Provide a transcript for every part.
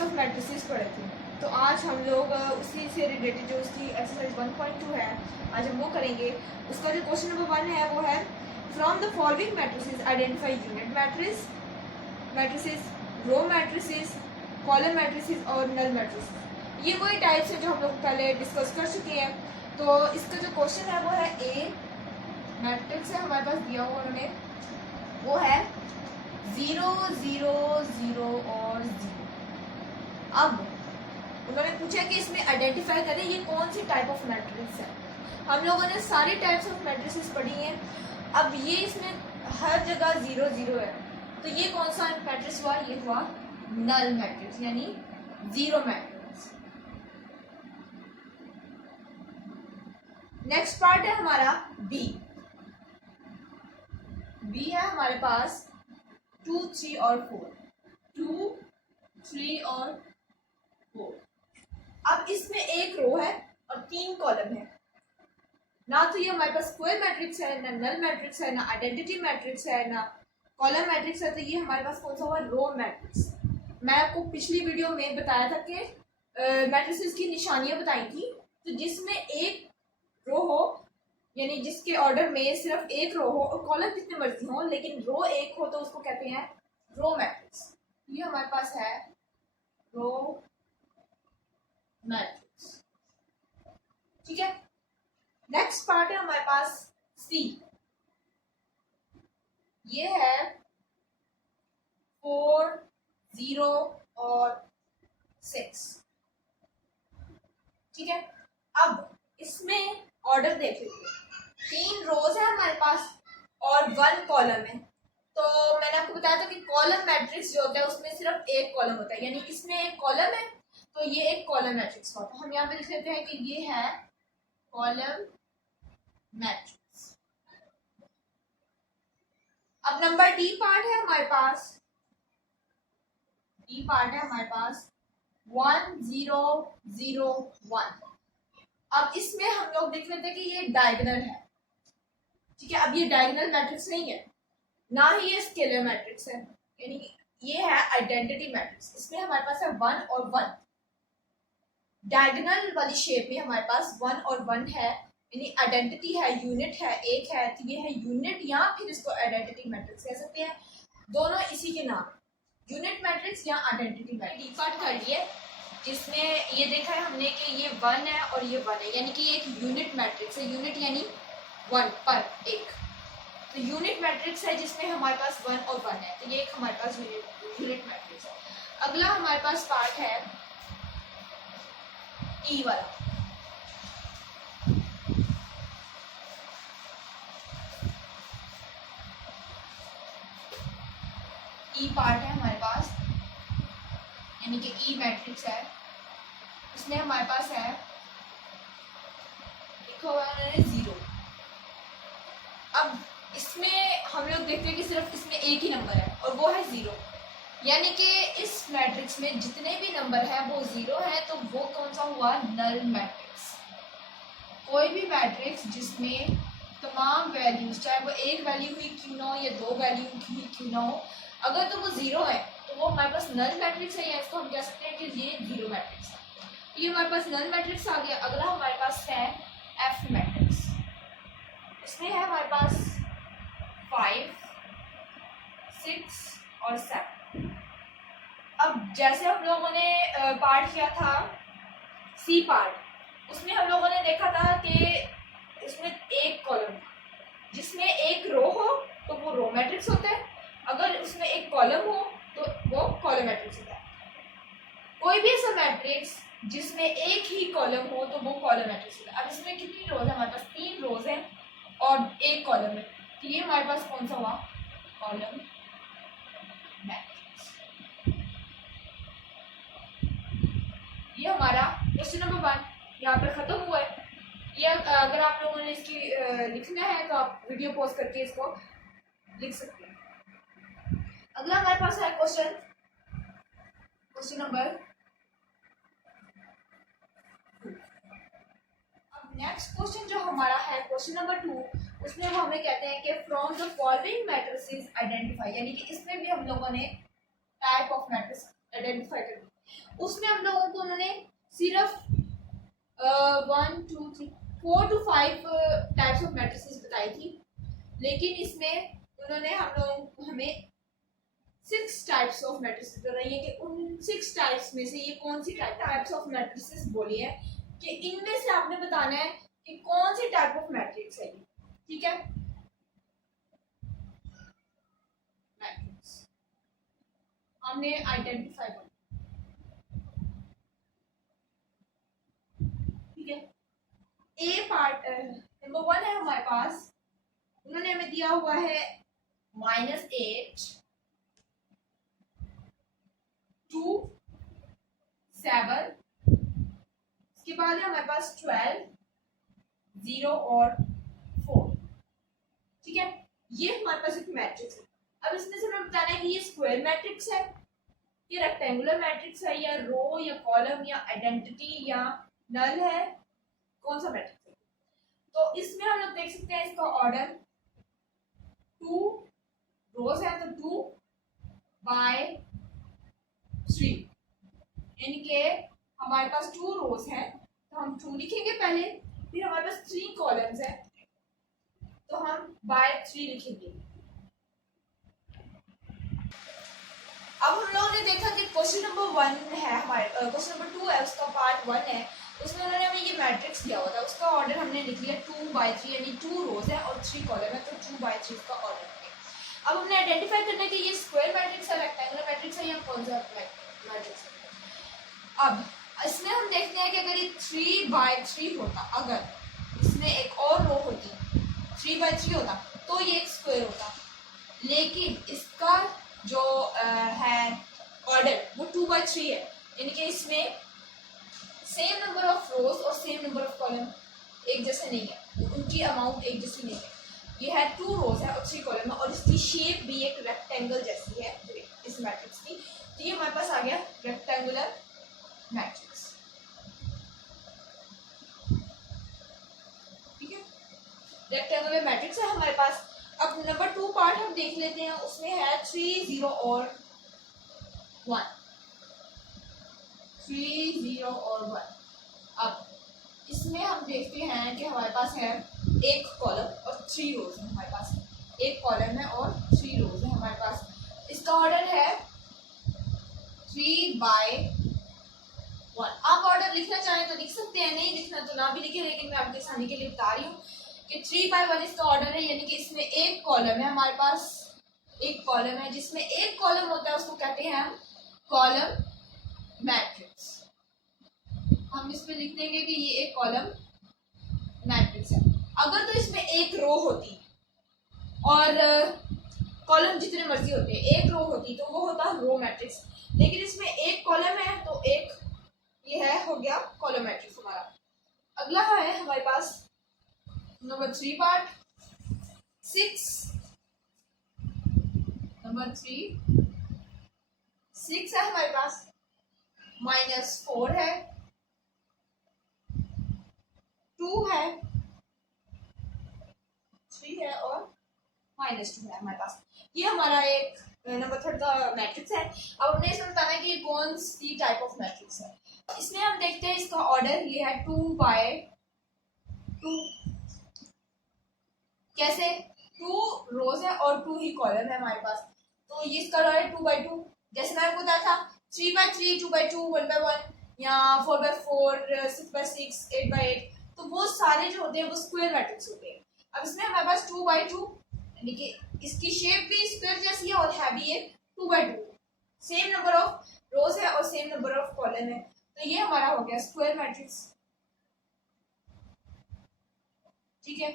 Types of matrices पढ़े थे, तो आज हम लोग उसी से रिलेटेड जो उसकी एक्सरसाइज 1.2 है आज हम वो करेंगे। उसका जो क्वेश्चन नंबर 1 है वो है from the following matrices identify unit matrices, row matrices, column matrices और नल मैट्रिसेस। ये वही टाइप्स है जो हम लोग पहले डिस्कस कर चुके हैं। तो इसका जो क्वेश्चन है वो है ए मैट्रिक्स है हमारे पास दिया हुआ उन्होंने, वो है 0 0 0 और 0। अब उन्होंने पूछा कि इसमें आइडेंटिफाई करें ये कौन सी टाइप ऑफ मैट्रिक्स है। हम लोगों ने सारी टाइप्स ऑफ मैट्रिसेस पढ़ी हैं। अब ये इसमें हर जगह 0 0 है, तो ये कौन सा मैट्रिक्स हुआ? ये हुआ नल मैट्रिक्स यानी 0 मैट्रिक्स। नेक्स्ट पार्ट है हमारा बी है हमारे पास 2 3 और 4, 2 3 और 4। अब इसमें एक रो है और 3 कॉलम है। ना तो ये हमारे पास स्क्वायर मैट्रिक्स है, ना नल मैट्रिक्स है, ना आइडेंटिटी मैट्रिक्स है, ना कॉलम मैट्रिक्स है। तो ये हमारे पास कौन सा हुआ? Row matrix. मैं आपको पिछली वीडियो में बताया था कि मैट्रिसेस की निशानियां बताई थी। तो जिसमें एक रो हो यानी जिसके ऑर्डर में सिर्फ एक रो हो और कॉलम जितने मर्जी हो लेकिन रो एक हो तो उसको कहते हैं रो मैट्रिक्स। ये हमारे पास है रो मैट्रिक्स, ठीक है। नेक्स्ट पार्ट है हमारे पास सी। ये है 4 0 और 6, ठीक है। अब इसमें ऑर्डर देख लीजिए, 3 रोज है हमारे पास और 1 कॉलम है। तो मैंने आपको बताया था कि कॉलम मैट्रिक्स जो होता है उसमें सिर्फ एक कॉलम होता है, यानी इसमें एक कॉलम है तो ये एक कॉलम मैट्रिक्स होता है। हम यहाँ पे लिख लेते हैं कि ये है कॉलम मैट्रिक्स। अब नंबर डी पार्ट है हमारे पास, डी पार्ट है हमारे पास 1 0 0 1। अब इसमें हम लोग देख लेते हैं कि ये डायगोनल है, ठीक है। अब ये डायगोनल मैट्रिक्स नहीं है, ना ही ये स्केलर मैट्रिक्स है, यानी ये है आइडेंटिटी मैट्रिक्स। इसमें हमारे पास है 1 और 1, डायगोनल वाली शेप में हमारे पास 1 और 1 है, यानी आइडेंटिटी है, यूनिट है, एक है तो ये है यूनिट या फिर इसको आइडेंटिटी मैट्रिक्स कह सकते हैं। दोनों इसी के नाम, यूनिट मैट्रिक्स या आइडेंटिटी मैट्रिक्स। पार्ट कर लिए जिसमें ये देखा है हमने कि ये 1 है और ये 1 है, यानी कि ये एक यूनिट मैट्रिक्स है। यूनिट यानी 1 पर एक, तो यूनिट मैट्रिक्स है जिसमें हमारे पास 1 और 1 है, तो ये एक हमारे पास यूनिट मैट्रिक्स है। अगला हमारे पास पार्ट है ई वाला। ई पार्ट है हमारे पास, यानी कि ई मैट्रिक्स है। इसमें हमारे पास है लिखा हुआ है 0। अब इसमें हम लोग देखते हैं कि सिर्फ इसमें एक ही नंबर है और वो है 0, यानी कि इस मैट्रिक्स में जितने भी नंबर है वो 0 है, तो वो कौन सा हुआ? Null matrix. कोई भी मैट्रिक्स जिसमें तमाम वैल्यूज चाहे वो एक वैल्यू ही क्यों ना हो या 2 वैल्यू ही क्यों ना हो, अगर तो वो 0 है तो वो हमारे पास नल मैट्रिक्स है, या इसको हम कह सकते हैं कि ये 0 मैट्रिक्स है। ये हमारे पास नल मैट्रिक्स आ गया। अगला हमारे पास है एफ मैट्रिक्स। इसमें है हमारे पास 5 6 और 7। अब जैसे हम लोगों ने पार्ट किया था सी पार्ट, उसमें हम लोगों ने देखा था कि इसमें एक कॉलम जिसमें एक रो हो तो वो रो मैट्रिक्स होता है, अगर उसमें एक कॉलम हो तो वो कॉलम मैट्रिक्स होता है। कोई भी ऐसा मैट्रिक्स जिसमें एक ही कॉलम हो तो वो कॉलम मैट्रिक्स होता है। अब इसमें कितनी रोज है? हमारे पास 3 रोज है और एक कॉलम है, तो ये हमारे पास कौन सा हुआ? Column matrix. ये हमारा क्वेश्चन नंबर 1 यहाँ पर खत्म हुआ है। ये अगर आप लोगों ने इसकी लिखना है तो आप वीडियो पॉज करके इसको लिख सकते हैं। अगला हमारे पास है क्वेश्चन नंबर 2। अब नेक्स्ट क्वेश्चन जो हमारा है क्वेश्चन नंबर 2, उसमें वो हमें कहते हैं कि from the following matrices identify, यानी कि इसमें भी हम लोगों ने टाइप ऑफ मैट्रिक्स आइडेंटिफाई करनी। उसमें हम लोगों को उन्होंने सिर्फ 4 to 5 टाइप्स ऑफ मैट्रिसेस बताई थी, लेकिन इसमें उन्होंने हमें 6 टाइप्स ऑफ मैट्रिसेस बताई है कि उन 6 टाइप्स में से ये कौन सी टाइप्स ऑफ मैट्रिसेस बोली है कि इनमें से आपने बताना है कि कौन सी टाइप ऑफ मैट्रिक्स है ये, ठीक है। मैट्रिक्स हमने आइडेंटिफाई कर, ठीक है। ए पार्ट नंबर 1 है हमारे पास, उन्होंने हमें दिया हुआ है -8 2 7, इसके बाद है हमारे पास 12 0 और 4, ठीक है। ये हमारे पास एक मैट्रिक्स है। अब इसमें से हमें बताना है कि ये स्क्वायर मैट्रिक्स है, ये रेक्टेंगुलर मैट्रिक्स है, या रो या कॉलम या आइडेंटिटी या नल है, कौन सा मैट्रिक्स है। तो इसमें हम लोग देख सकते हैं इसका ऑर्डर 2 रोज है, तो 2 by 3, यानी कि हमारे पास 2 रोज है तो हम 2 लिखेंगे पहले, फिर हमारे पास 3 कॉलम्स है तो हम बाय 3 लिखेंगे। अब हम लोगों ने देखा कि क्वेश्चन नंबर 1 है हमारे, क्वेश्चन नंबर 2 है, उसका पार्ट 1 है, उसमें उन्होंने हमें ये मैट्रिक्स दिया हुआ था, उसका ऑर्डर हमने लिख लिया 2 by 3, यानी 2 रोज है और 3 कॉलम है, तो 2 by 3 का ऑर्डर है। अब हमने आइडेंटिफाई करना है कि ये स्क्वायर मैट्रिक्स है, रेक्टेंगुलर मैट्रिक्स है, या कौन सा मैट्रिक्स है। अब इसमें हम देखते हैं कि अगर ये 3 by 3 होता, अगर इसमें एक और रो होती 3 by 3 होता तो ये एक स्क्वायर होता, लेकिन इसका जो है ऑर्डर वो 2 by 3 है, यानी कि इसमें सेम नंबर ऑफ रोज और सेम नंबर ऑफ कॉलम एक जैसे नहीं है, उनकी अमाउंट एक जैसी नहीं है। ये है 2 रोज है और 3 कॉलम है, और इसकी शेप भी एक रेक्टेंगल जैसी है इस मैट्रिक्स की, तो ये हमारे पास आ गया रेक्टेंगुलर मैट्रिक्स, ठीक है। रेक्टेंगुलर मैट्रिक्स है हमारे पास। अब नंबर 2 पार्ट हम देख लेते हैं, उसमें है 3 0 और 1, 3 0 और 1। अब इसमें हम देखते हैं कि हमारे पास है एक कॉलम और 3 रोज है, हमारे पास एक कॉलम है और 3 रोज है हमारे पास। इसका ऑर्डर है 3 by 1। आप ऑर्डर लिखना चाहें तो लिख सकते हैं, नहीं लिखना तो ना भी लिखे, लेकिन मैं आपके आसानी के लिए बता रही हूँ कि 3 by 1 इसका ऑर्डर है, यानी कि इसमें एक कॉलम है, हमारे पास एक कॉलम है, जिसमें एक कॉलम होता है उसको कहते हैं हम कॉलम मैट्रिक्स। हम इसमें लिख देंगे कि ये एक कॉलम मैट्रिक्स है। अगर तो इसमें एक रो होती और कॉलम जितने मर्जी होते, एक रो होती तो वो होता रो मैट्रिक्स, लेकिन इसमें एक कॉलम है तो एक ये है, हो गया कॉलम मैट्रिक्स हमारा। अगला है हमारे पास नंबर 3 पार्ट 6, नंबर 3 6 है हमारे पास, -4 है, 2 है, 3 है और -2 है हमारे पास। ये हमारा एक नंबर 3 का मैट्रिक्स है। अब हमने इसमें बताना है कि कौन सी टाइप ऑफ मैट्रिक्स है। इसमें हम देखते हैं इसका ऑर्डर ये है 2 by 2, कैसे 2 रोज है और 2 ही कॉलम है हमारे पास, तो ये इसका ऑर्डर है 2 by 2। जैसे मैंने आपको बताया था 3 by 3, 2 by 2, 1 by 1 या 4 by 4, 6 by 6, 8 by 8, तो वो सारे जो होते हैं वो स्क्वायर मैट्रिक्स होते हैं। अब इसमें हमारे पास 2 by 2, यानी कि इसकी शेप भी स्क्वायर जैसी है और है भी ये 2 by 2, सेम नंबर ऑफ रोज है और सेम नंबर ऑफ कॉलम है, तो ये हमारा हो गया स्क्वायर मैट्रिक्स, ठीक है।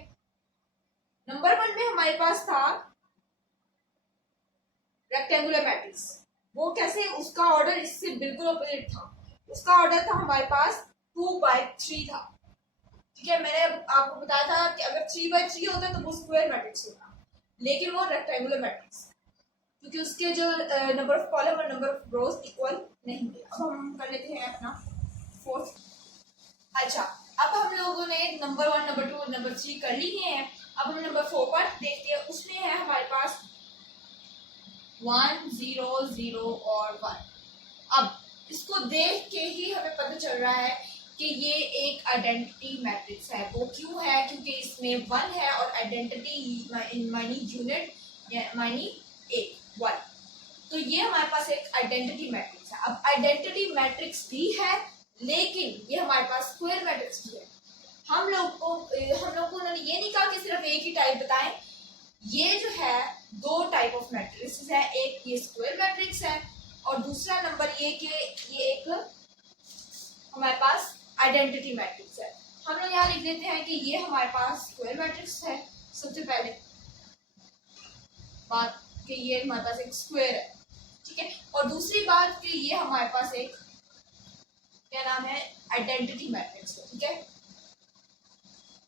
नंबर 1 में हमारे पास था रेक्टेंगुलर मैट्रिक्स, वो कैसे, उसका ऑर्डर इससे बिल्कुल अपोजिट था। उसका ऑर्डर था हमारे पास 2 by 3 था, ठीक है। मैंने आपको बताया था कि अगर 3 by 3 होता तो वो स्क्वायर मैट्रिक्स होता, लेकिन वो रेक्टेंगुलर मैट्रिक्स, क्योंकि उसके जो नंबर ऑफ कॉलम और नंबर ऑफ रोज इक्वल नहीं थे। अब हम कर लेते हैं अपना 4th। अच्छा, अब हम लोगों ने नंबर 1, नंबर 2 और नंबर 3 कर लिए हैं। अब हम नंबर 4 पर देखते हैं, उसमें है हमारे पास 1 0 0 और 1। अब इसको देख के ही हमें पता चल रहा है कि ये एक आइडेंटिटी मैट्रिक्स है। वो क्यों है? क्योंकि इसमें 1 है और आइडेंटिटी मानी यूनिट मानी एक 1। तो ये हमारे पास एक आइडेंटिटी मैट्रिक्स है। अब आइडेंटिटी मैट्रिक्स भी है, लेकिन ये हमारे पास स्क्वायर मैट्रिक्स भी है। हम लोग को उन्होंने ये नहीं कहा कि सिर्फ एक ही टाइप बताएं। ये जो है 2 टाइप ऑफ मैट्रिक्स है, एक ये स्क्वायर मैट्रिक्स है और दूसरा नंबर ये कि ये एक हमारे पास आइडेंटिटी मैट्रिक्स है। हम लोग यहाँ लिख देते हैं कि ये हमारे पास स्क्वायर मैट्रिक्स है। सबसे पहले बात कि ये हमारे पास एक स्क्वायर है, ठीक है। और दूसरी बात कि ये हमारे पास एक क्या नाम है, आइडेंटिटी मैट्रिक्स है, ठीक है।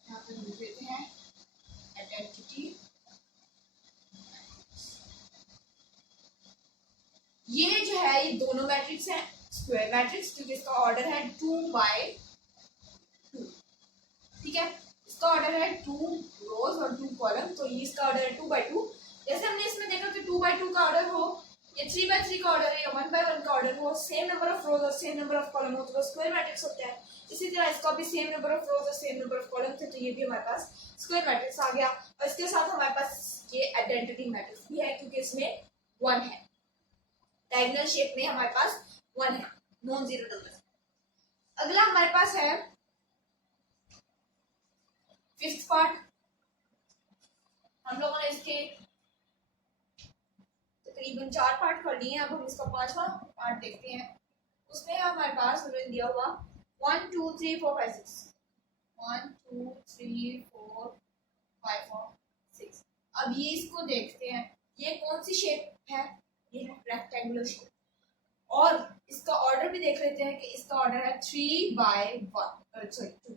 यहाँ पे लिख देते हैं आइडेंटिटी। ये जो है ये दोनों मैट्रिक्स हैं स्क्वायर मैट्रिक्स, क्योंकि इसका ऑर्डर है 2/2, ठीक है। इसका ऑर्डर है 2 रोज और 2 कॉलम, तो ये इसका ऑर्डर है 2/2। जैसे हमने इसमें देखा कि 2/2 का ऑर्डर हो, ये 3/3 का ऑर्डर है, या 1/1 का ऑर्डर हो, सेम नंबर ऑफ रोज और सेम नंबर ऑफ कॉलम हो तो वो स्क्वायर मैट्रिक्स होता है। इसी तरह इसका भी सेम नंबर ऑफ रोज और सेम नंबर ऑफ कॉलम थे, तो ये भी हमारे पास स्क्वायर मैट्रिक्स आ गया। और इसके साथ हमारे पास ये आइडेंटिटी मैट्रिक्स भी है, क्योंकि इसमें 1 है, डायगोनल शेप में हमारे पास 1 है, नॉन जीरो नंबर। अगला हमारे पास है 5th पार्ट। हम लोगों ने इसके तकरीबन 4 पार्ट कर लिए हैं, अब हम इसका 5वां पार्ट देखते हैं। उसमें हमारे पास उन्होंने दिया हुआ 1 2 3 4 5 6 1 2 3 4 5 और 6। अब ये इसको देखते हैं, ये कौन सी शेप है, ये है रेक्टेंगुलर शेप। और इसका ऑर्डर भी देख लेते हैं कि इसका ऑर्डर है 3/1 सॉरी 2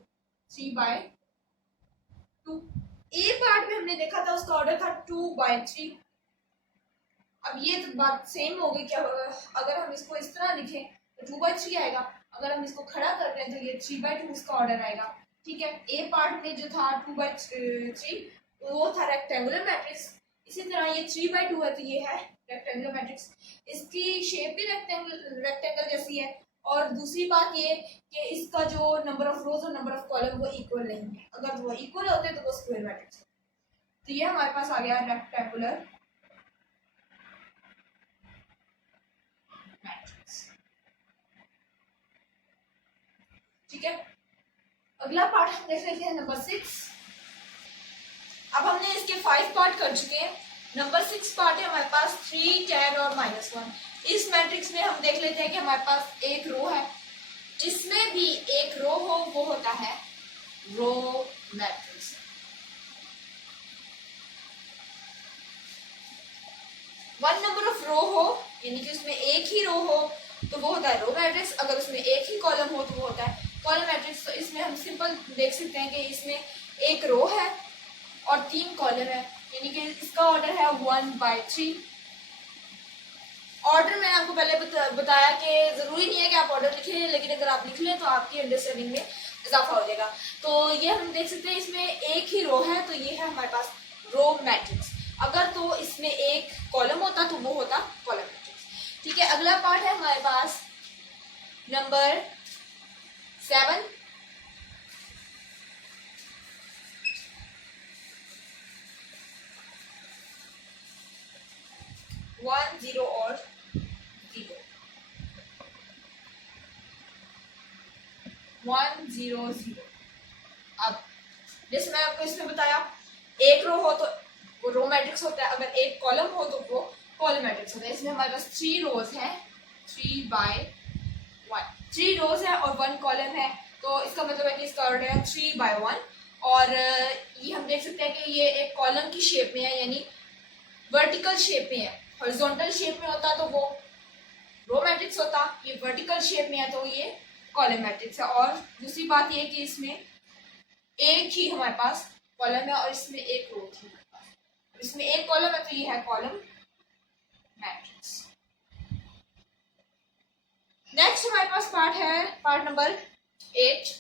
3/2। ए पार्ट में हमने देखा था उसका ऑर्डर था 2/3। अब ये तो बात सेम हो गई कि अगर हम इसको इस तरह लिखें तो 2/3 आएगा, अगर हम इसको खड़ा कर रहे हैं तो ये 3/2 इसका ऑर्डर आएगा, ठीक है। ए पार्ट में जो था 2/3 वो था रेक्टेंगुलर मैट्रिक्स। इसी तरह ये 3/2 है तो ये है रेक्टेंगुलर मैट्रिक्स। इसकी शेप भी रेक्टेंगल जैसी है। और दूसरी बात ये कि इसका जो नंबर ऑफ रोज और नंबर ऑफ कॉलम वो इक्वल नहीं है, अगर वो इक्वल होते तो वो स्क्वायर मैट्रिक्स। तो ये हमारे पास आ गया रेक्टेंगुलर मैट्रिक्स, ठीक है। अगला पार्ट हम देख लेते हैं नंबर 6। अब हमने इसके 5 पार्ट कर चुके हैं। नंबर 6 पार्ट है हमारे पास 3 10 और -1। इस मैट्रिक्स में हम देख लेते हैं कि हमारे पास एक रो है, जिसमें भी एक रो हो वो होता है row matrix. One number of row हो यानी कि उसमें एक ही रो हो तो वो होता है रो मैट्रिक्स, अगर उसमें एक ही कॉलम हो तो वो होता है कॉलम मैट्रिक्स। तो इसमें हम सिंपल देख सकते हैं कि इसमें एक रो है और 3 कॉलम है, यानी कि इसका ऑर्डर है 1/3। ऑर्डर मैंने आपको पहले बताया कि जरूरी नहीं है कि आप ऑर्डर लिखें, लेकिन अगर आप लिख लें तो आपकी अंडरस्टैंडिंग में इजाफा हो जाएगा। तो ये हम देख सकते हैं इसमें एक ही रो है, तो ये है हमारे पास रो मैट्रिक्स। अगर तो इसमें एक कॉलम होता तो वो होता कॉलम मैट्रिक्स, ठीक है। अगला पार्ट है हमारे पास नंबर 7। 1 0 और 0 1 0 0। अब जैसे मैं आपको इसमें बताया एक रो हो तो वो रो मैट्रिक्स होता है, अगर एक कॉलम हो तो वो कॉलम मैट्रिक्स होता है। इसमें हमारे पास 3 रोज है 3/1, 3 रोज है और 1 कॉलम है, तो इसका मतलब है कि इसका ऑर्डर है 3/1। और ये हम देख सकते हैं कि ये एक कॉलम की शेप में है, यानी वर्टिकल शेप में है। हॉरिजॉन्टल शेप में होता तो वो रो मैट्रिक्स होता, ये वर्टिकल शेप में है तो ये कॉलम मैट्रिक्स है। और दूसरी बात ये कि इसमें एक ही हमारे पास कॉलम है और इसमें एक रो थी, इसमें एक कॉलम है तो ये है कॉलम मैट्रिक्स। नेक्स्ट हमारे पास पार्ट है पार्ट नंबर 8।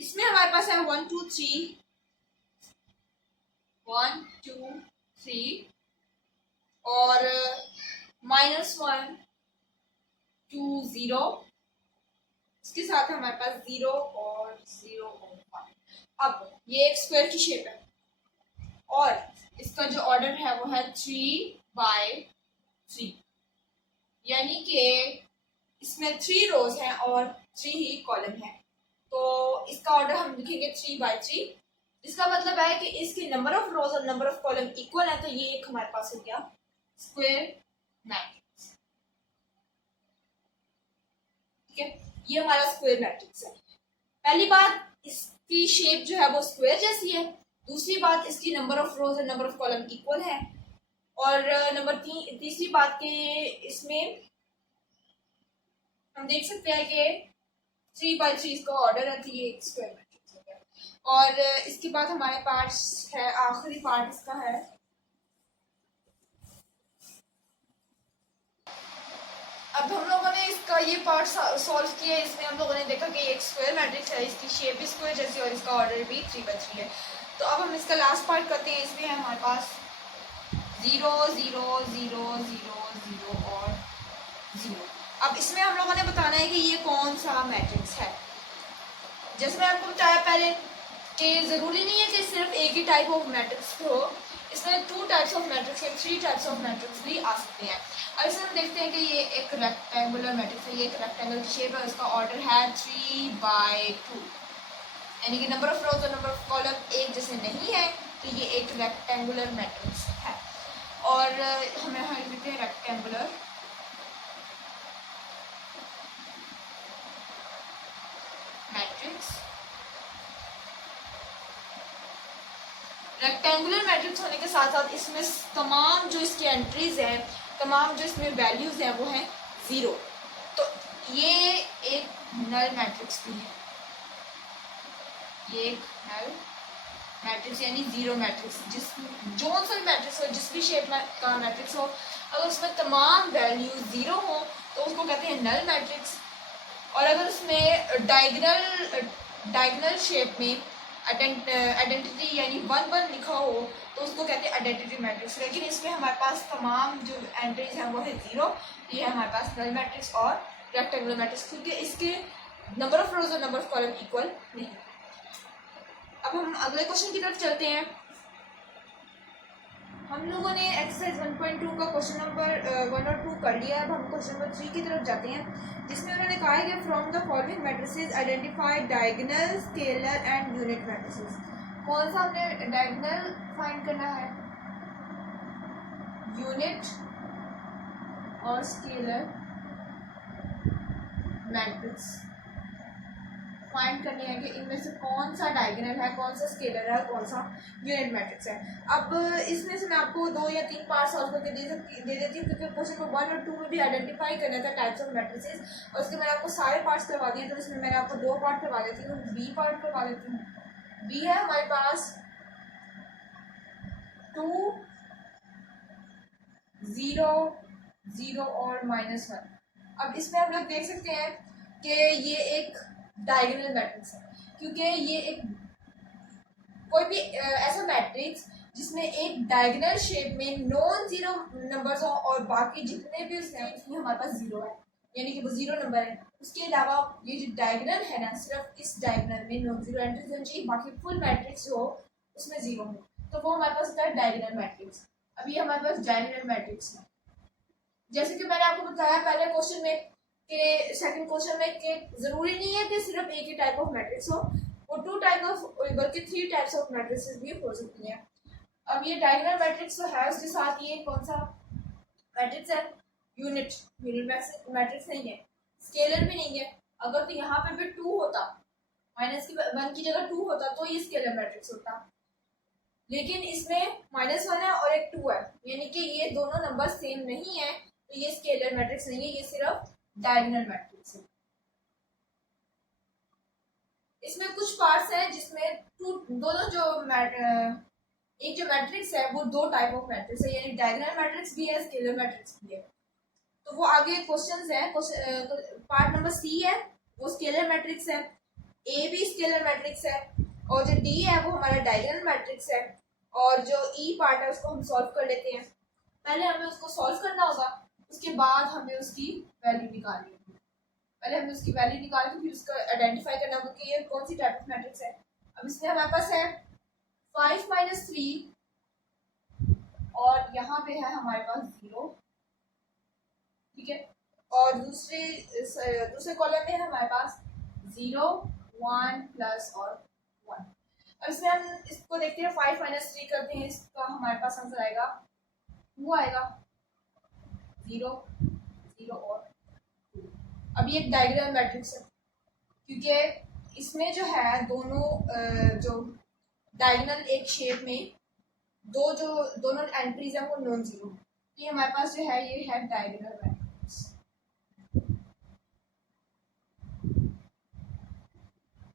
इसमें हमारे पास है 1 2 3 1 2 3 और -1 2 0, इसके साथ हमारे पास 0 और 0 और 1। अब ये एक स्क्वायर की शेप है और इसका जो ऑर्डर है वो है 3 by 3, यानी कि इसमें 3 रोज हैं और 3 ही कॉलम है। तो इसका ऑर्डर हम लिखेंगे 3 by 3। इसका मतलब है कि इसकी नंबर ऑफ रोज और नंबर ऑफ कॉलम इक्वल है, तो ये एक हमारे पास हो गया स्क्वायर मैट्रिक्स। ठीक है, ये हमारा स्क्वायर मैट्रिक्स है। पहली बात, इसकी शेप जो है वो स्क्वायर जैसी है। दूसरी बात, इसकी नंबर ऑफ रोज और नंबर ऑफ कॉलम इक्वल है। और तीसरी बात के इसमें हम देख सकते हैं कि 3 by 3 इसका ऑर्डर है, तो ये एक स्क्वायर मैट्रिक्स हो गया। और इसके बाद हमारे पास है आखिरी पार्ट इसका है अब हम लोगों ने इसका ये पार्ट सॉल्व किया। इसमें हम लोगों ने देखा कि एक स्क्वायर मैट्रिक्स है, इसकी शेप भी स्क्वायर जैसी और इसका ऑर्डर भी 3 by 3 है। तो अब हम इसका लास्ट पार्ट करते हैं। इसमें है हमारे पास 0 0 0 0 0 और 0। अब इसमें हम लोगों ने बताना है कि ये कौन सा मैट्रिक्स है। जैसे मैं आपको बताया पहले कि ज़रूरी नहीं है कि सिर्फ एक ही टाइप ऑफ मैट्रिक्स हो, इसमें 2 टाइप्स ऑफ मैट्रिक्स या 3 टाइप्स ऑफ मैट्रिक्स भी आ सकते हैं। अब इसमें हम देखते हैं कि ये एक रेक्टेंगुलर मैट्रिक्स है, ये एक रेक्टेंगल की शेप है, इसका ऑर्डर है 3 by 2, यानी कि नंबर ऑफ रोज और नंबर ऑफ कॉलम एक जैसे नहीं है, तो ये एक रेक्टेंगुलर मैट्रिक्स है। और हमें यहाँ लिखते हैं रेक्टेंगुलर मैट्रिक्स। रेक्टेंगुलर मैट्रिक्स होने के साथ साथ इसमें तमाम जो इसकी एंट्रीज हैं, तमाम जो इसमें वैल्यूज हैं वो हैं 0। तो ये एक नल मैट्रिक्स भी है, ये एक नल मैट्रिक्स यानी 0 मैट्रिक्स। जिस जो सा मैट्रिक्स हो, जिस भी शेप का मैट्रिक्स हो, अगर उसमें तमाम वैल्यू 0 हो तो उसको कहते हैं नल मैट्रिक्स। और अगर उसमें डायगनल शेप में आइडेंटिटी यानी 1 1 लिखा हो तो उसको कहते हैं आइडेंटिटी मैट्रिक्स। लेकिन इसमें हमारे पास तमाम जो एंट्रीज हैं वो है 0, ये है हमारे पास नल मैट्रिक्स और रेक्टेंगुलर मैट्रिक्स, क्योंकि इसके नंबर ऑफ रोज और नंबर ऑफ कॉलम इक्वल नहीं। अब हम अगले क्वेश्चन की तरफ चलते हैं। हम लोगों ने एक्सरसाइज 1.2 का क्वेश्चन नंबर 1 और 2 कर लिया। अब हम क्वेश्चन नंबर 3 की तरफ जाते हैं, जिसमें उन्होंने कहा है कि from the following matrices identify diagonal, scalar and unit matrices. कौन सा हमने डायगोनल फाइंड करना है, यूनिट और स्केलर मैट्रिक्स फाइंड करनी है कि इनमें से कौन सा डायगोनल है, कौन सा स्केलर है, कौन सा यूनिट मैट्रिक्स है। अब इसमें से मैं आपको 2 या 3 पार्ट सॉल्व करके दे देती हूँ, क्योंकि क्वेश्चन नंबर 1 और 2 में भी आइडेंटिफाई करना था टाइप्स ऑफ मैट्रिसेस, और उसके मैंने आपको सारे पार्ट्स करवा दिए। तो इसमें मैंने आपको 2 पार्ट करवा देती हूँ। बी पार्ट करवा देती हूँ। बी है हमारे पास 2 0 0 और -1। अब इसमें हम लोग देख सकते हैं कि ये एक डायगोनल मैट्रिक्स है, क्योंकि ये एक कोई भी ऐसा मैट्रिक्स जिसमें एक डायगोनल शेप में नॉन जीरो नंबर्स हो और बाकी जितने भी उसमें हमारे पास 0 है, यानी कि वो 0 नंबर है। उसके अलावा ये जो डायगोनल है ना, सिर्फ इस डायगोनल में नॉन जीरो एंट्रीज होनी चाहिए, बाकी फुल मैट्रिक्स हो उसमें 0 हो, तो वो हमारे पास होता है डायगोनल मैट्रिक्स। अब ये हमारे पास डायगोनल मैट्रिक्स है। जैसे कि मैंने आपको बताया पहले क्वेश्चन में कि सेकंड क्वेश्चन में कि जरूरी नहीं है कि सिर्फ एक ही टाइप ऑफ मैट्रिक्स हो, वो 2 टाइप ऑफ बल्कि 3 टाइप्स ऑफ मैट्रिक्स भी हो सकती हैं। अब ये डायगोनल मैट्रिक्स है, उसके साथ ये कौन सा मैट्रिक्स है, यूनिट मैट्रिक्स नहीं है, स्केलर भी नहीं है। अगर तो यहाँ पे भी 2 होता, -1 की जगह 2 होता तो ये स्केलर मैट्रिक्स होता, लेकिन इसमें -1 है और एक 2 है, यानी कि ये दोनों नंबर सेम नहीं है, तो ये स्केलर मैट्रिक्स नहीं है, ये सिर्फ डायगोनल मैट्रिक्स है। इसमें कुछ पार्ट्स हैं जिसमें दोनों जो एक जो मैट्रिक्स है वो 2 टाइप ऑफ मैट्रिक्स है, यानी डायगोनल मैट्रिक्स भी है, स्केलर मैट्रिक्स भी है। तो वो आगे क्वेश्चंस है। पार्ट नंबर सी है, वो स्केलर मैट्रिक्स है। ए भी स्केलर मैट्रिक्स है और जो डी है वो हमारा डायगोनल मैट्रिक्स है। और जो ई पार्ट है उसको हम सॉल्व कर लेते हैं। पहले हमें उसको सॉल्व करना होगा, उसके बाद हमें उसकी वैल्यू निकालनी होगी। पहले हमें उसकी वैल्यू निकाल के फिर उसको आइडेंटिफाई करना होगा कि ये कौन सी टाइप ऑफ मैट्रिक्स है। अब इसमें हमारे पास है 5 माइनस 3 और यहाँ पे है हमारे पास 0, ठीक है। और दूसरे कॉलम में है हमारे पास 0, 1 प्लस और 1। अब इसमें हम इसको देखते हैं, 5 माइनस 3 करते हैं, इसका हमारे पास आंसर आएगा, वो आएगा 0, 0 और 2। अब ये एक डायगोनल मैट्रिक्स है क्योंकि इसमें जो है दोनों जो डायगोनल एक शेप में दोनों एंट्रीज हैं वो नॉन जीरो। तो ये हमारे पास जो है ये है डायगोनल मैट्रिक्स।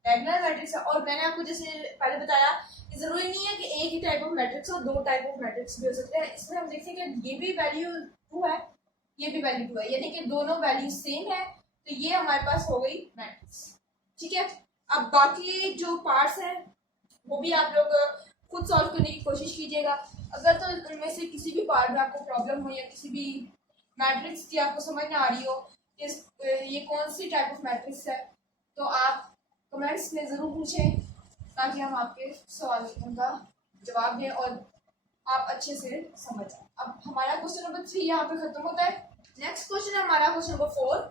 डायगोनल मैट्रिक्स है। और मैंने आपको जैसे पहले बताया कि जरूरी नहीं है कि एक ही टाइप ऑफ मैट्रिक्स हो, दो टाइप ऑफ मैट्रिक्स भी हो सकते हैं। इसमें हम देखते हैं कि ये भी वैल्यू 2 है, ये भी वैल्यू 2 है, यानी कि दोनों वैल्यू सेम है। तो ये हमारे पास हो गई मैट्रिक्स, ठीक है। अब बाकी जो पार्ट्स हैं वो भी आप लोग खुद सॉल्व करने की कोशिश कीजिएगा। अगर तो इनमें से किसी भी पार्ट में आपको प्रॉब्लम हो या किसी भी मैट्रिक्स की आपको समझ ना आ रही हो ये कौन सी टाइप ऑफ मैट्रिक्स है, तो आप कमेंट्स में ज़रूर पूछें ताकि हम आपके सवाल का जवाब दें और आप अच्छे से समझ जाएं। अब हमारा क्वेश्चन नंबर 3 यहाँ पे खत्म होता है। नेक्स्ट क्वेश्चन है हमारा question number 4।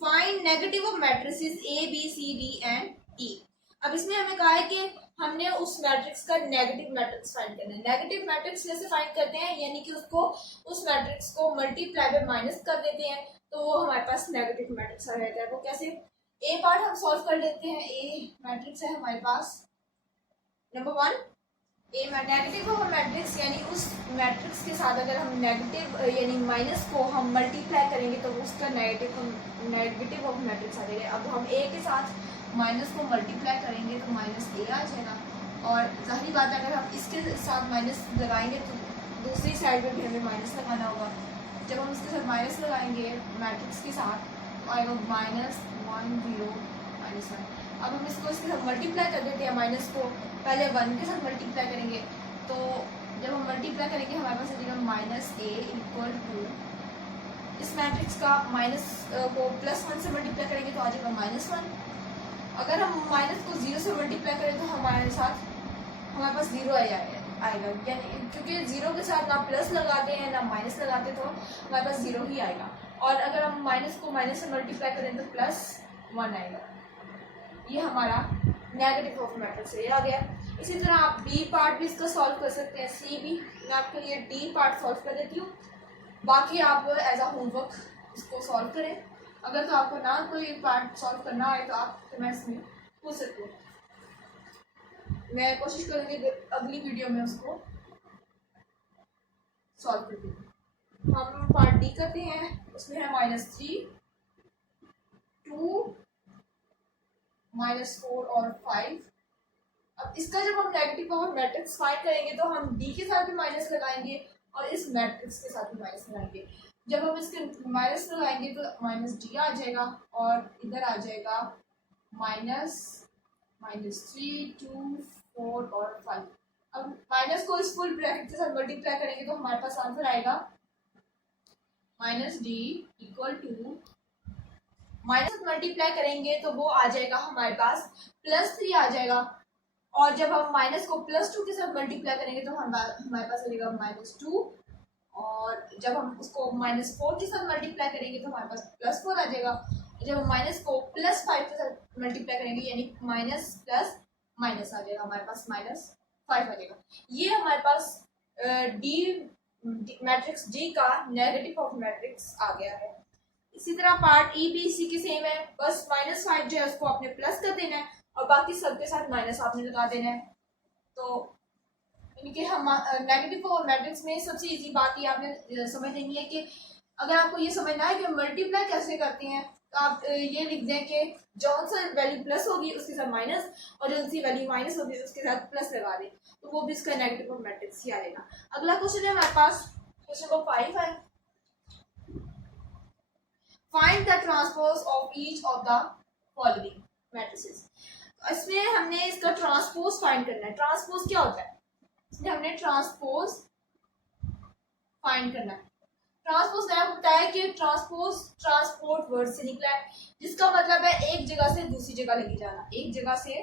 Find negative of matrices A B C D and E. अब इसमें हमें कहा है कि हमने उस मैट्रिक्स का नेगेटिव मैट्रिक्स फाइंड करना है। नेगेटिव मैट्रिक्स जैसे फाइंड करते हैं, यानी कि उसको उस मैट्रिक्स को मल्टीप्लाई बाय माइनस कर देते हैं, तो वो हमारे पास नेगेटिव मैट्रिक्स आ जाता है। वो कैसे? ए पार्ट हम सॉल्व कर लेते हैं। ए मैट्रिक्स है हमारे पास नंबर 1, ए नेगेटिव ऑफ मैट्रिक्स, यानी उस मैट्रिक्स के साथ अगर हम नेगेटिव यानी माइनस को हम मल्टीप्लाई करेंगे तो उसका नेगेटिव ऑफ मैट्रिक्स आ जाएगा। अब हम ए के साथ माइनस को मल्टीप्लाई करेंगे तो माइनस ए आ जाएगा। और जाहिर बात है अगर हम इसके साथ माइनस लगाएंगे तो दूसरी साइड में भी हमें माइनस लगाना होगा। जब हम इसके साथ माइनस लगाएंगे मैट्रिक्स के साथ तो आएगा -1 0 -1। अब हम इसके साथ मल्टीप्लाई कर देते हैं माइनस को, पहले 1 के साथ मल्टीप्लाई करेंगे तो जब हम मल्टीप्लाई करेंगे हमारे पास आ जाएगा -a = इस मैट्रिक्स का माइनस को +1 से मल्टीप्लाई करेंगे तो आ जाएगा -1। अगर हम माइनस को 0 से मल्टीप्लाई करें तो हमारे पास 0 आएगा, यानी क्योंकि 0 के साथ ना प्लस लगाते हैं ना माइनस लगाते तो हमारे पास 0 ही आएगा। और अगर हम माइनस को माइनस से मल्टीप्लाई करें तो +1 आएगा। ये हमारा नेगेटिव ऑफ मैट्रिक्स है, ये आ गया। इसी तरह आप बी पार्ट भी इसका सॉल्व कर सकते हैं, सी भी। मैं आपके लिए डी पार्ट सॉल्व कर देती हूँ, बाकी आप एज अ होमवर्क इसको सॉल्व करें। अगर तो आपको ना कोई पार्ट सॉल्व करना आए तो आप कमेंट्स में पूछ सकते हो, मैं कोशिश करूँगी कि अगली वीडियो में उसको सॉल्व कर दूँ। हम पार्ट डी करते हैं, उसमें है -3, 2, -4 और 5। अब इसका जब हम नेगेटिव पावर मैट्रिक्स फाइंड करेंगे तो हम डी के साथ भी माइनस लगाएंगे और इस मैट्रिक्स के साथ भी माइनस लगाएंगे। जब हम इसके माइनस लगाएंगे तो -d आ जाएगा और इधर आ जाएगा -3, 2, 4 और 5। अब माइनस को इस फुल ब्रैकेट के साथ मल्टीप्लाई करेंगे तो हमारे पास आंसर आएगा -d = माइनस मल्टीप्लाई करेंगे तो वो आ जाएगा हमारे पास +3 आ जाएगा। और जब हम माइनस को +2 के साथ मल्टीप्लाई करेंगे तो हमारे पास आ जाएगा -2। और जब हम उसको -4 के साथ मल्टीप्लाई करेंगे तो हमारे पास +4 आ जाएगा। जब हम माइनस को +5 के साथ मल्टीप्लाई करेंगे यानी माइनस प्लस माइनस आ जाएगा, हमारे पास -5 आ जाएगा। ये हमारे पास डी मैट्रिक्स डी का नेगेटिव ऑफ मैट्रिक्स आ गया है। इसी तरह पार्ट ई बी सी के सेम है, बस -5 जो है उसको आपने प्लस कर देना है और बाकी सब के साथ माइनस आपने लगा देना है। तो यानी हम नेगेटिव और मैट्रिक्स में सबसे इजी बात ये आपने समझ लेनी है कि अगर आपको ये समझना है कि मल्टीप्लाई कैसे करते हैं तो आप ये लिख दें कि जौन सा वैल्यू प्लस होगी उसके साथ माइनस और जौन सी वैल्यू माइनस होगी उसके साथ प्लस लगा दें, तो वो भी इसका नेगेटिव और मैट्रिक्स ही आ जाएगा। अगला क्वेश्चन है हमारे पास क्वेश्चन नंबर 5 है। Find the transpose of each of the following. Matrices. इसमें हमने इसका ट्रांसपोज फाइंड करना है। ट्रांसपोज क्या होता है? इसमें हमने ट्रांसपोज फाइंड करना है। ट्रांसपोज मैंने आपको बताया कि ट्रांसपोज ट्रांसपोर्ट वर्ड से निकला है, जिसका मतलब है एक जगह से दूसरी जगह लेके जाना, एक जगह से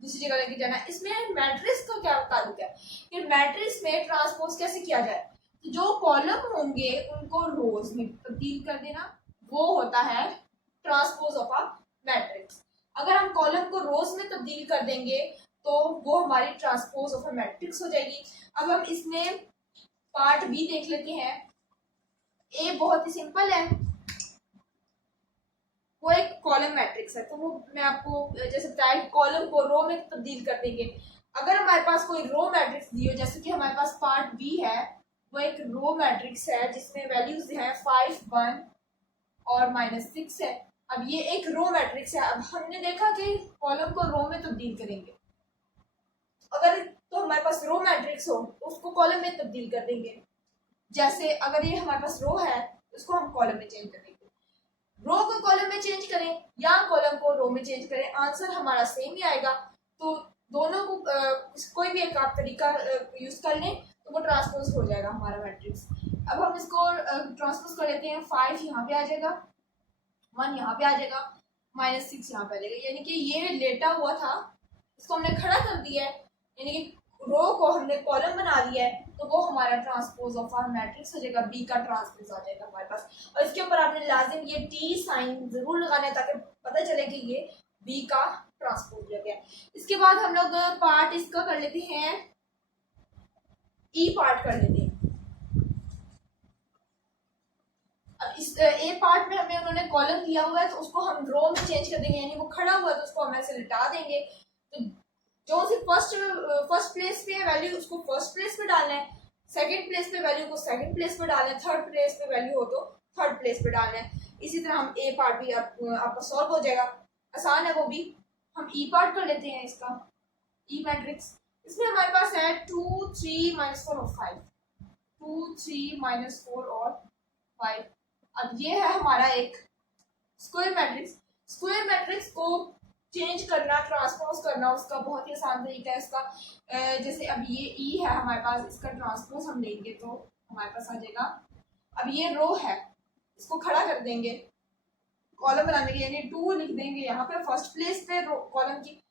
दूसरी जगह लेके जाना। इसमें मैट्रिक्स का क्या ताल्लुक है कि मैट्रिक्स में ट्रांसपोज कैसे किया जाए? तो जो कॉलम होंगे उनको रोज में तब्दील कर देना, वो होता है ट्रांसपोज ऑफ अ मैट्रिक्स। अगर हम कॉलम को रोज में तब्दील कर देंगे तो वो हमारी ट्रांसपोज ऑफ अ मैट्रिक्स हो जाएगी। अब हम इसमें पार्ट बी देख लेते हैं। ए बहुत ही सिंपल है, वो एक कॉलम मैट्रिक्स है। तो वो मैं आपको जैसे बताया कि कॉलम को रो में तब्दील कर देंगे। अगर हमारे पास कोई रो मैट्रिक्स दी हो, जैसे कि हमारे पास पार्ट बी है, वो एक रो मैट्रिक्स है जिसमें वैल्यूज हैं 5, 1 और -6 है। अब ये एक रो मैट्रिक्स है। अब हमने देखा कि कॉलम को रो में तब्दील करेंगे, अगर तो हमारे पास रो मैट्रिक्स हो तो उसको कॉलम में तब्दील कर देंगे। जैसे अगर ये हमारे पास रो है, उसको हम कॉलम में चेंज कर देंगे। रो को कॉलम में चेंज करें या कॉलम को रो में चेंज करें, आंसर हमारा सेम ही आएगा। तो दोनों को कोई भी एक आप तरीका यूज कर लें तो वो ट्रांसपोज हो जाएगा हमारा मैट्रिक्स। अब हम इसको ट्रांसपोज कर लेते हैं। 5 यहाँ पे आ जाएगा, 1 यहाँ पे आ जाएगा, -6 यहाँ पे आ जाएगा। यानी कि ये लेटा हुआ था, इसको हमने खड़ा कर दिया है, यानी कि रो को हमने कॉलम बना दिया है, तो वो हमारा ट्रांसपोज ऑफ आर मैट्रिक्स हो जाएगा। बी का ट्रांसपोज आ जाएगा हमारे पास। और इसके ऊपर आपने लाजिम ये टी साइन जरूर लगाना है ताकि पता चले कि ये बी का ट्रांसपोज लग गया। इसके बाद हम लोग पार्ट इसका कर लेते हैं, ई पार्ट कर लेते हैं। अब इस ए पार्ट में हमें उन्होंने कॉलम दिया हुआ है, तो उसको हम रो में चेंज कर देंगे, यानी वो खड़ा हुआ है तो उसको हम ऐसे लिटा देंगे। तो जो सी फर्स्ट प्लेस पे है वैल्यू, उसको फर्स्ट प्लेस पे डालना है, सेकंड प्लेस पे वैल्यू को सेकंड प्लेस पे डालना है, थर्ड प्लेस पे वैल्यू हो तो थर्ड प्लेस पे डालना है। इसी तरह हम ए पार्ट भी आपका सॉल्व हो जाएगा, आसान है वो भी। हम ई पार्ट कर लेते हैं इसका, ई मैट्रिक्स। इसमें हमारे पास है 2, 3, -4 और 5, 2, 3, -4 और 5। अब ये है हमारा एक स्क्वायर मैट्रिक्स। स्क्वायर मैट्रिक्स को चेंज करना, ट्रांसपोज करना, उसका बहुत ही आसान तरीका है इसका। जैसे अब ये ई है हमारे पास, इसका ट्रांसपोज हम लेंगे तो हमारे पास आ जाएगा। अब ये रो है, इसको खड़ा कर देंगे कॉलम बनाने के, यानी 2 लिख देंगे यहाँ पे फर्स्ट प्लेस पे। कॉलम की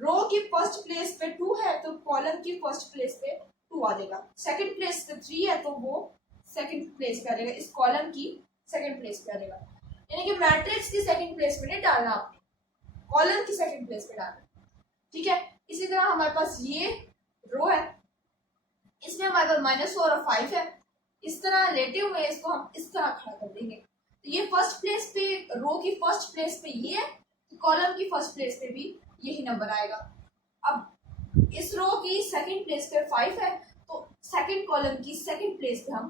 रो की फर्स्ट प्लेस पे 2 है तो कॉलम की फर्स्ट प्लेस पे 2 आ जाएगा। सेकंड प्लेस पे 3 है तो वो सेकंड प्लेस पे आ जाएगा, इस कॉलम की सेकंड प्लेस पे आ जाएगा। यानी कि मैट्रिक्स की सेकंड प्लेस पे नहीं डालना आपने, कॉलम की सेकंड प्लेस पे डालना, ठीक है। इसी तरह हमारे पास ये रो है, इसमें हमारे पास -4 और 5 है, इस तरह लेटे हुए इसको हम इस तरह खड़ा कर देंगे। तो ये फर्स्ट प्लेस पे, रो की फर्स्ट प्लेस पे ये है, तो कॉलम की फर्स्ट प्लेस पे भी यही नंबर आएगा। अब इस रो की सेकंड प्लेस पे 5 है, तो सेकंड कॉलम की सेकंड प्लेस पे हम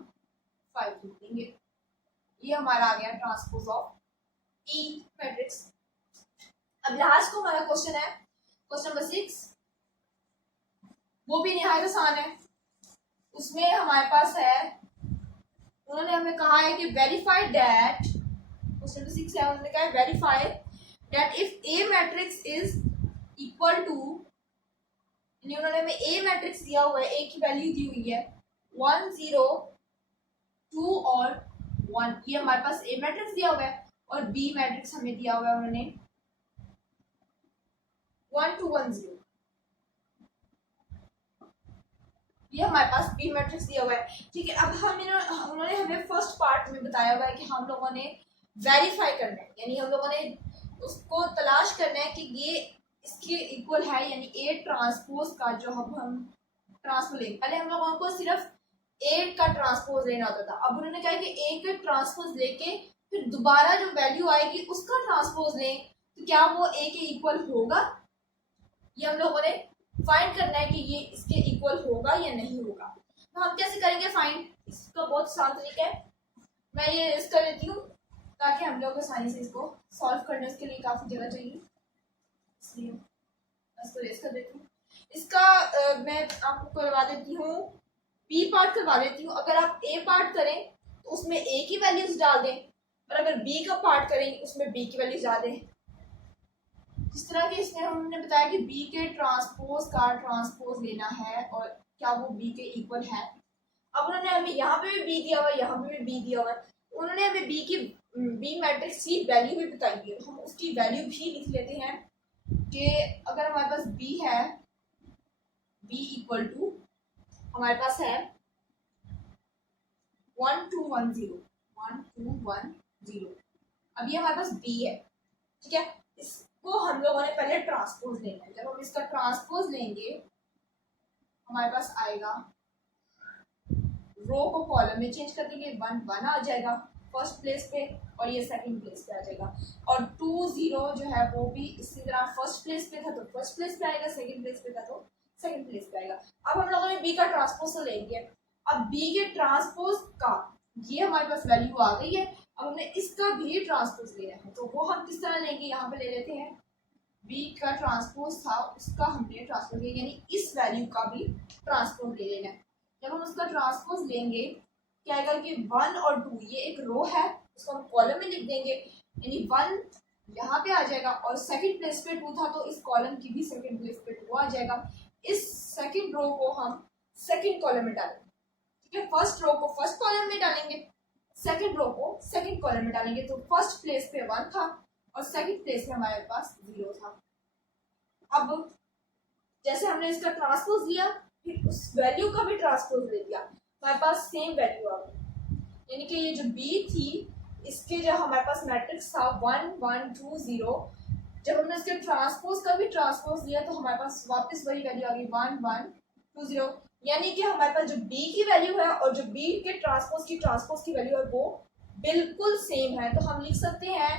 5 लिख देंगे। ये हमारा आ गया ट्रांसपोज ऑफ ई मैट्रिक्स। अब लास्ट को हमारा क्वेश्चन है, क्वेश्चन नंबर 6, वो भी निहायत आसान है। उसमें हमारे पास है, उन्होंने हमें कहा है कि वेरीफाई दैट, क्वेश्चन नंबर 6 है, उन्होंने कहा है verify that if a matrix is equal to, यानी उन्होंने हमें ए मैट्रिक्स दिया हुआ है, ए की वैल्यू दी हुई है 1, 0, 2 और 1, ये हमारे पास ए मैट्रिक्स दिया हुआ है, और बी मैट्रिक्स हमें दिया हुआ है उन्होंने 1, 2, 1, 0, ये हमारे पास बी मैट्रिक्स दिया हुआ है, ठीक है। अब उन्होंने हमें फर्स्ट पार्ट में बताया हुआ है कि हम लोगों ने वेरीफाई करना है, यानी हम लोगों ने उसको तलाश करना है कि ये इसके इक्वल है, यानी ए ट्रांसपोज का जो हम ट्रांसपोज लेंगे। पहले हम लोगों को सिर्फ ए का ट्रांसपोज लेना होता था, अब उन्होंने कहा कि ए का ट्रांसपोज लेके फिर दोबारा जो वैल्यू आएगी उसका ट्रांसपोज लें, तो क्या वो ए के इक्वल होगा, ये हम लोगों ने फाइंड करना है कि ये इसके इक्वल होगा या नहीं होगा। तो हम कैसे करेंगे फाइंड, इसका बहुत आसान तरीका है। मैं ये रेस कर लेती हूँ ताकि हम लोग आसानी से इसको सॉल्व करने के लिए काफ़ी जगह चाहिए, इसलिए मैं इसको रेस कर देती हूँ। इसका मैं आपको करवा देती हूँ, बी पार्ट करवा देती हूँ। अगर आप ए पार्ट करें तो उसमें ए की वैल्यूज डाल दें, और अगर बी का पार्ट करें उसमें बी की वैल्यूज डाल दें। जिस तरह कि इसमें हमने बताया कि बी के ट्रांसपोज का ट्रांसपोज लेना है और क्या वो बी के इक्वल है। अब उन्होंने हमें यहाँ पे भी बी दिया हुआ है, यहाँ पे भी बी दिया हुआ है, उन्होंने हमें बी मैट्रिक्स की वैल्यू भी बताई है। हम उसकी वैल्यू भी लिख लेते हैं कि अगर हमारे पास बी है, बी इक्वल टू हमारे पास है 1 2 1 0, 1 2 1 0। अब ये हमारे पास बी है, ठीक है। इसको हम लोगों ने पहले ट्रांसपोज लेना है। जब हम इसका ट्रांसपोज लेंगे हमारे पास आएगा, रो को कॉलम में चेंज कर देंगे, 1 1 आ जाएगा फर्स्ट प्लेस पे और ये सेकंड प्लेस पे आ जाएगा। और 2 0 जो है वो भी इसी तरह फर्स्ट प्लेस पे था तो फर्स्ट प्लेस पे आएगा, सेकंड प्लेस पे था तो सेकंड प्लेस पे आएगा। अब हम लोगों ने बी का ट्रांसपोज तो लेंगे। अब बी के ट्रांसपोज का ये हमारे पास वैल्यू आ गई है। अब हमें इसका भी ट्रांसपोज लेना है, तो वो हम किस तरह लेंगे, यहाँ पे ले लेते हैं बी का ट्रांसपोज था उसका हमने ट्रांसपोज लिया, यानी इस वैल्यू का भी ट्रांसपोज ले लेना है। जब हम उसका ट्रांसपोज लेंगे क्या आएगा कि 1 और 2 ये एक रो है, उसको हम कॉलम में लिख देंगे, यानी 1 यहाँ पे आ जाएगा और सेकंड प्लेस पे 2 था तो इस कॉलम की भी सेकंड प्लेस पे 2 आ जाएगा। इस सेकंड रो को हम सेकंड कॉलम में डालेंगे, ठीक है। फर्स्ट रो को फर्स्ट कॉलम में डालेंगे, सेकंड रो को सेकंड कॉलम में डालेंगे। तो फर्स्ट प्लेस पे 1 था और सेकंड प्लेस पे हमारे पास 0 था। अब जैसे हमने इसका ट्रांसपोज लिया फिर उस वैल्यू का भी ट्रांसपोज ले दिया, हमारे पास सेम वैल्यू आ गई, यानी कि ये जो बी थी इसके जो हमारे पास मैट्रिक्स था 1 1 2 0, जब हमने इसके ट्रांसपोज का भी ट्रांसपोज लिया तो हमारे पास वापस वही वैल्यू आ गई 1 1 2 0, यानी कि हमारे पास जो बी की वैल्यू है और जो बी के ट्रांसपोज की वैल्यू है वो बिल्कुल सेम है। तो हम लिख सकते हैं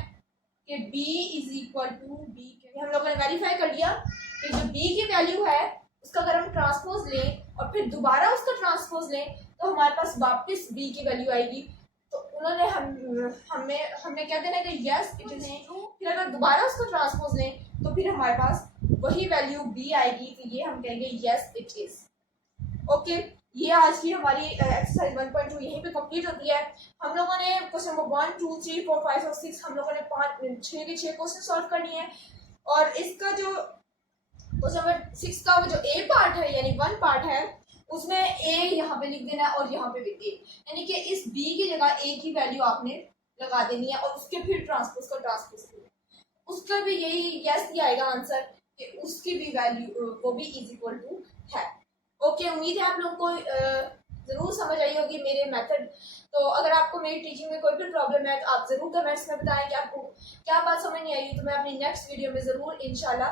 कि b is equal to B के, हम लोगों ने वेरीफाई कर लिया कि जो b की वैल्यू है उसका अगर हम ट्रांसपोज लें और फिर दोबारा उसका ट्रांसपोज लें तो हमारे पास वापस b की वैल्यू आएगी। तो उन्होंने हमें क्या देना है कि यस इट इज ट्रू। फिर अगर दोबारा उसको ट्रांसपोज लें तो फिर हमारे पास वही वैल्यू b आएगी, तो ये हम कहेंगे यस इट इज। ओके, ये आज की हमारी एक्सरसाइज 1.2 यहीं पे कंप्लीट होती है। हम लोगों ने क्वेश्चन नंबर 1 2 3 4 5 और 6 हम लोगों ने 6 के 6 क्वेश्चन सॉल्व करनी है। और इसका जो क्वेश्चन नंबर 6 का जो ए पार्ट है यानी 1 पार्ट है उसमें ए यहाँ पे लिख देना है और यहाँ पे भी ए, यानी कि इस बी की जगह ए की वैल्यू आपने लगा देनी है और उसके फिर ट्रांसपोज का ट्रांसपोज करना है। उसका भी यही यस ही आएगा आंसर कि उसकी भी वैल्यू वो भी इज इक्वल टू है। ओके, उम्मीद है आप लोगों को ज़रूर समझ आई होगी मेरे मेथड। तो अगर आपको मेरी टीचिंग में कोई भी प्रॉब्लम है तो आप ज़रूर कमेंट्स में बताएं कि आपको क्या बात समझ नहीं आई, तो मैं अपनी नेक्स्ट वीडियो में ज़रूर इंशाल्लाह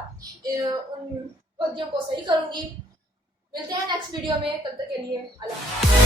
उन गलतियों को सही करूँगी। मिलते हैं नेक्स्ट वीडियो में, तब तक के लिए अल्लाह।